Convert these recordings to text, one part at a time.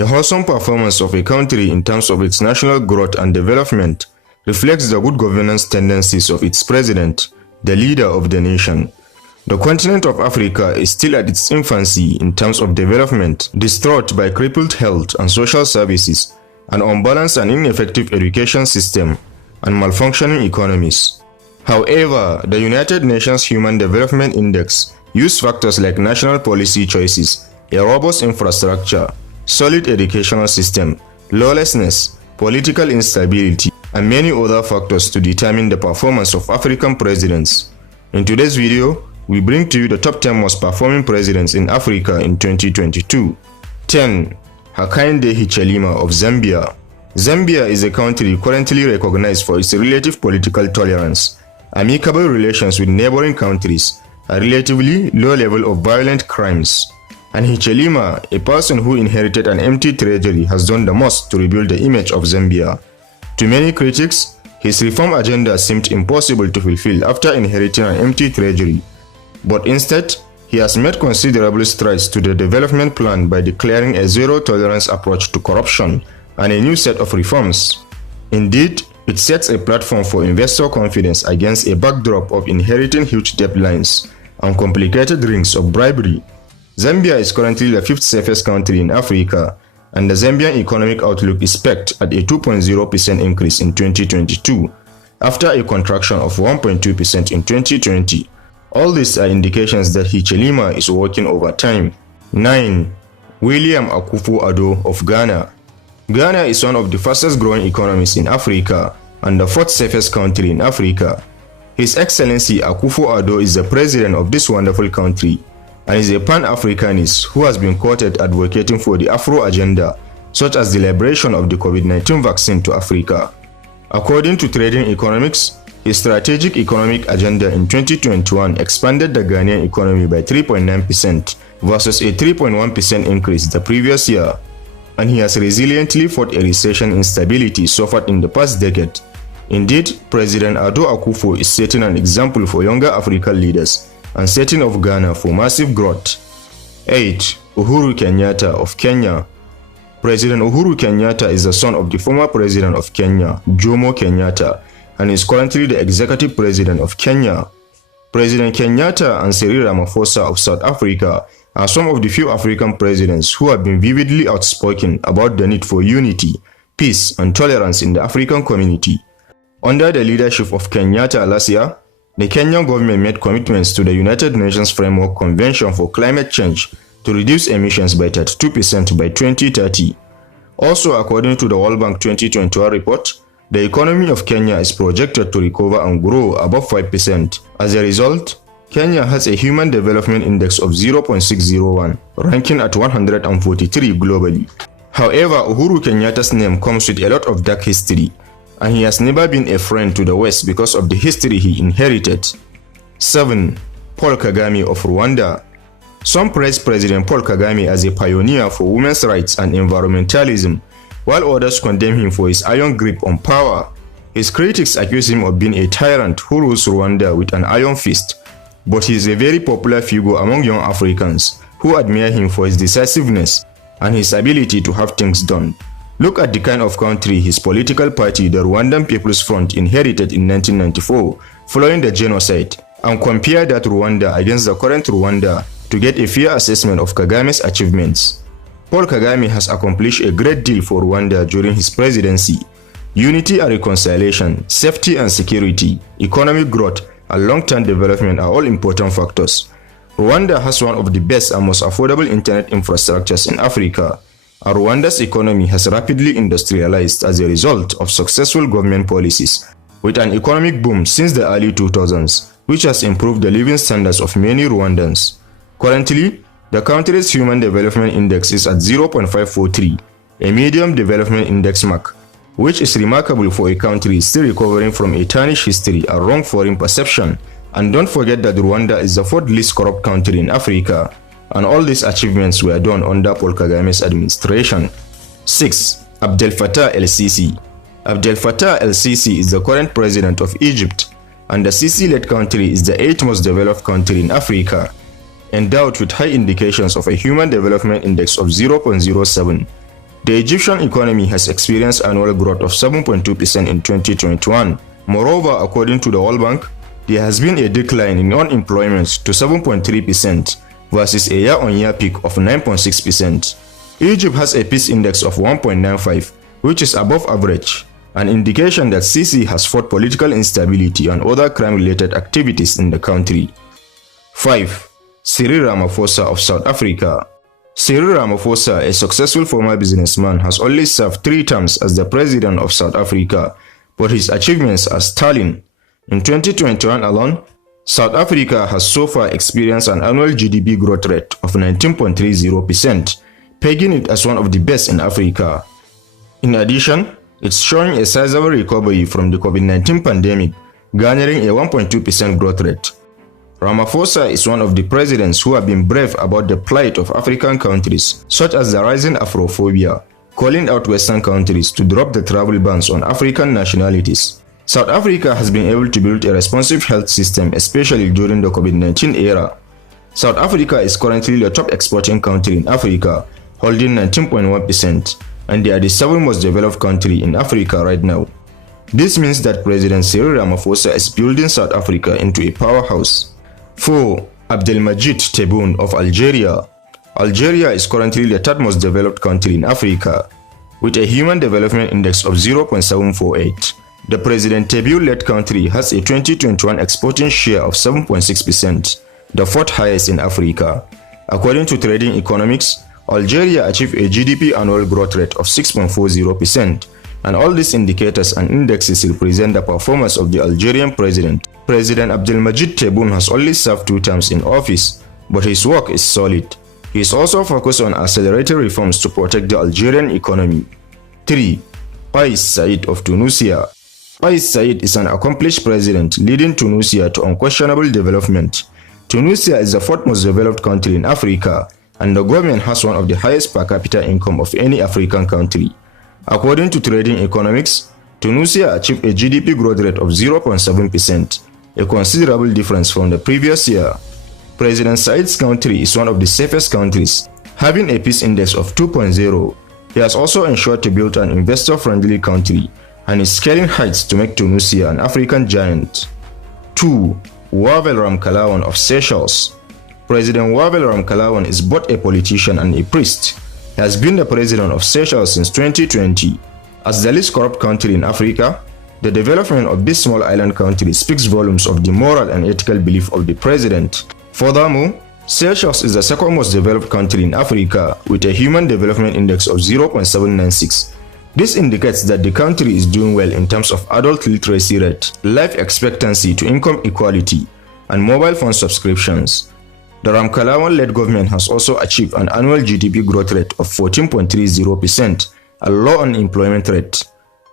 The wholesome performance of a country in terms of its national growth and development reflects the good governance tendencies of its president, the leader of the nation. The continent of Africa is still at its infancy in terms of development, distraught by crippled health and social services, an unbalanced and ineffective education system, and malfunctioning economies. However, the United Nations Human Development Index uses factors like national policy choices, a robust infrastructure, solid educational system, lawlessness, political instability, and many other factors to determine the performance of African presidents. In today's video, we bring to you the top 10 most performing presidents in Africa in 2022. 10. Hakainde Hichilema of Zambia. Zambia is a country currently recognized for its relative political tolerance, amicable relations with neighboring countries, a relatively low level of violent crimes. And Hichilema, a person who inherited an empty treasury, has done the most to rebuild the image of Zambia. To many critics, his reform agenda seemed impossible to fulfill after inheriting an empty treasury. But instead, he has made considerable strides to the development plan by declaring a zero-tolerance approach to corruption and a new set of reforms. Indeed, it sets a platform for investor confidence against a backdrop of inheriting huge debt lines and complicated rings of bribery. Zambia is currently the 5th safest country in Africa, and the Zambian economic outlook is pegged at a 2.0% increase in 2022, after a contraction of 1.2% in 2020. All these are indications that Hichilema is working overtime. 9. William Akuffo Addo of Ghana. Ghana is one of the fastest growing economies in Africa and the 4th safest country in Africa. His Excellency Akuffo Addo is the president of this wonderful country and is a Pan-Africanist who has been quoted advocating for the Afro agenda, such as the liberation of the COVID-19 vaccine to Africa. According to Trading Economics, his strategic economic agenda in 2021 expanded the Ghanaian economy by 3.9% versus a 3.1% increase the previous year, and he has resiliently fought a recession instability suffered in the past decade. Indeed, President Addo Akuffo is setting an example for younger African leaders and setting of Ghana for massive growth. 8. Uhuru Kenyatta of Kenya. President Uhuru Kenyatta is the son of the former president of Kenya, Jomo Kenyatta, and is currently the executive president of Kenya. President Kenyatta and Cyril Ramophosa of South Africa are some of the few African presidents who have been vividly outspoken about the need for unity, peace, and tolerance in the African community. Under the leadership of Kenyatta last year, the Kenyan government made commitments to the United Nations Framework Convention for Climate Change to reduce emissions by 32% by 2030. Also, according to the World Bank 2021 report, the economy of Kenya is projected to recover and grow above 5%. As a result, Kenya has a Human Development Index of 0.601, ranking at 143 globally. However, Uhuru Kenyatta's name comes with a lot of dark history, and he has never been a friend to the West because of the history he inherited. 7. Paul Kagame of Rwanda. Some praise President Paul Kagame as a pioneer for women's rights and environmentalism, while others condemn him for his iron grip on power. His critics accuse him of being a tyrant who rules Rwanda with an iron fist, but he is a very popular figure among young Africans who admire him for his decisiveness and his ability to have things done. Look at the kind of country his political party, the Rwandan People's Front, inherited in 1994 following the genocide, and compare that Rwanda against the current Rwanda to get a fair assessment of Kagame's achievements. Paul Kagame has accomplished a great deal for Rwanda during his presidency. Unity and reconciliation, safety and security, economic growth, and long-term development are all important factors. Rwanda has one of the best and most affordable internet infrastructures in Africa, and Rwanda's economy has rapidly industrialized as a result of successful government policies, with an economic boom since the early 2000s, which has improved the living standards of many Rwandans. Currently, the country's Human Development Index is at 0.543, a medium development index mark, which is remarkable for a country still recovering from a tarnished history and wrong foreign perception. And don't forget that Rwanda is the 4th least corrupt country in Africa, and all these achievements were done under Paul Kagame's administration. 6. Abdelfattah el-Sisi. Abdelfattah el-Sisi is the current president of Egypt, and the Sisi-led country is the 8th most developed country in Africa, endowed with high indications of a Human Development Index of 0.07. The Egyptian economy has experienced annual growth of 7.2% in 2021. Moreover, according to the World Bank, there has been a decline in unemployment to 7.3% versus a year-on-year peak of 9.6%. Egypt has a peace index of 1.95, which is above average, an indication that Sisi has fought political instability and other crime-related activities in the country. 5. Cyril Ramophosa of South Africa. Cyril Ramaphosa, a successful former businessman, has only served 3 terms as the president of South Africa, but his achievements are sterling. In 2021 alone, South Africa has so far experienced an annual GDP growth rate of 19.30%, pegging it as one of the best in Africa. In addition, it's showing a sizable recovery from the COVID-19 pandemic, garnering a 1.2% growth rate. Ramaphosa is one of the presidents who have been brave about the plight of African countries, such as the rising Afrophobia, calling out Western countries to drop the travel bans on African nationalities. South Africa has been able to build a responsive health system, especially during the COVID-19 era. South Africa is currently the top exporting country in Africa, holding 19.1%, and they are the 7th most developed country in Africa right now. This means that President Cyril Ramaphosa is building South Africa into a powerhouse. 4. Abdelmajid Tebboune of Algeria. Algeria is currently the 3rd most developed country in Africa, with a Human Development Index of 0.748. The President Tebboune-led country has a 2021 exporting share of 7.6%, the 4th highest in Africa. According to Trading Economics, Algeria achieved a GDP annual growth rate of 6.40%, and all these indicators and indexes represent the performance of the Algerian president. President Abdelmajid Tebboune has only served 2 terms in office, but his work is solid. He is also focused on accelerating reforms to protect the Algerian economy. 3. Kais Saeed of Tunisia. Kais Saeed is an accomplished president leading Tunisia to unquestionable development. Tunisia is the 4th most developed country in Africa, and the government has one of the highest per capita income of any African country. According to Trading Economics, Tunisia achieved a GDP growth rate of 0.7%, a considerable difference from the previous year. President Saeed's country is one of the safest countries, having a peace index of 2.0. He has also ensured to build an investor-friendly country and is scaling heights to make Tunisia an African giant. 2. Wavel Ramkalawan of Seychelles. President Wavel Ramkalawan is both a politician and a priest. He has been the president of Seychelles since 2020. As the least corrupt country in Africa, the development of this small island country speaks volumes of the moral and ethical belief of the president. Furthermore, Seychelles is the 2nd most developed country in Africa with a Human Development Index of 0.796. This indicates that the country is doing well in terms of adult literacy rate, life expectancy to income equality, and mobile phone subscriptions. The Ramkalawan-led government has also achieved an annual GDP growth rate of 14.30%, a low unemployment rate.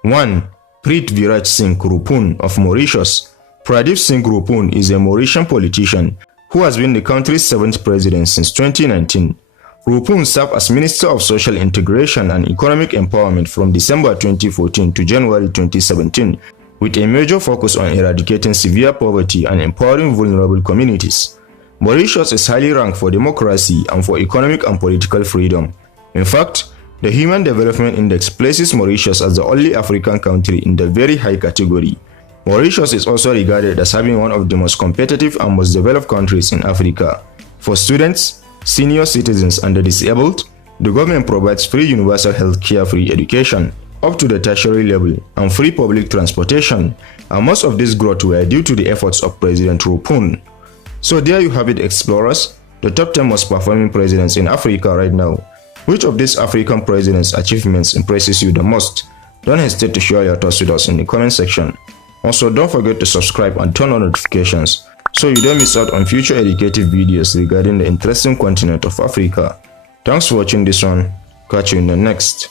1. Prithviraj Singh Rupun of Mauritius. Pradeep Singh Rupun is a Mauritian politician who has been the country's 7th president since 2019. Rupun served as Minister of Social Integration and Economic Empowerment from December 2014 to January 2017, with a major focus on eradicating severe poverty and empowering vulnerable communities. Mauritius is highly ranked for democracy and for economic and political freedom. In fact, the Human Development Index places Mauritius as the only African country in the very high category. Mauritius is also regarded as having one of the most competitive and most developed countries in Africa. For students, senior citizens, and the disabled, the government provides free universal health care, free education up to the tertiary level, and free public transportation, and most of this growth were due to the efforts of President Rupun. So there you have it, explorers, the top 10 most performing presidents in Africa right now. Which of these African presidents' achievements impresses you the most? Don't hesitate to share your thoughts with us in the comment section. Also, don't forget to subscribe and turn on notifications so you don't miss out on future educative videos regarding the interesting continent of Africa. Thanks for watching this one. Catch you in the next.